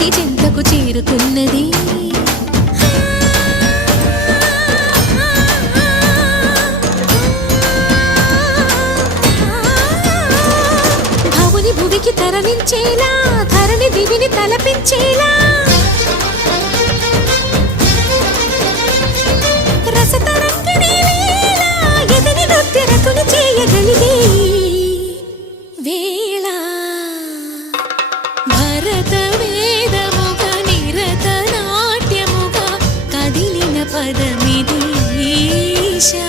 దేవుని చెంతకు చేరుకున్నది. భవుని భువికి తరలించేలా, ధరణి దివిని తలపించేలా రసతరంగిణి లీల ఎదని నృత్యరతుని చేయగలిగే వేళ. భరత వేదముగా నిరత నాట్యముగా కదిలిన పదమిది ఈశా.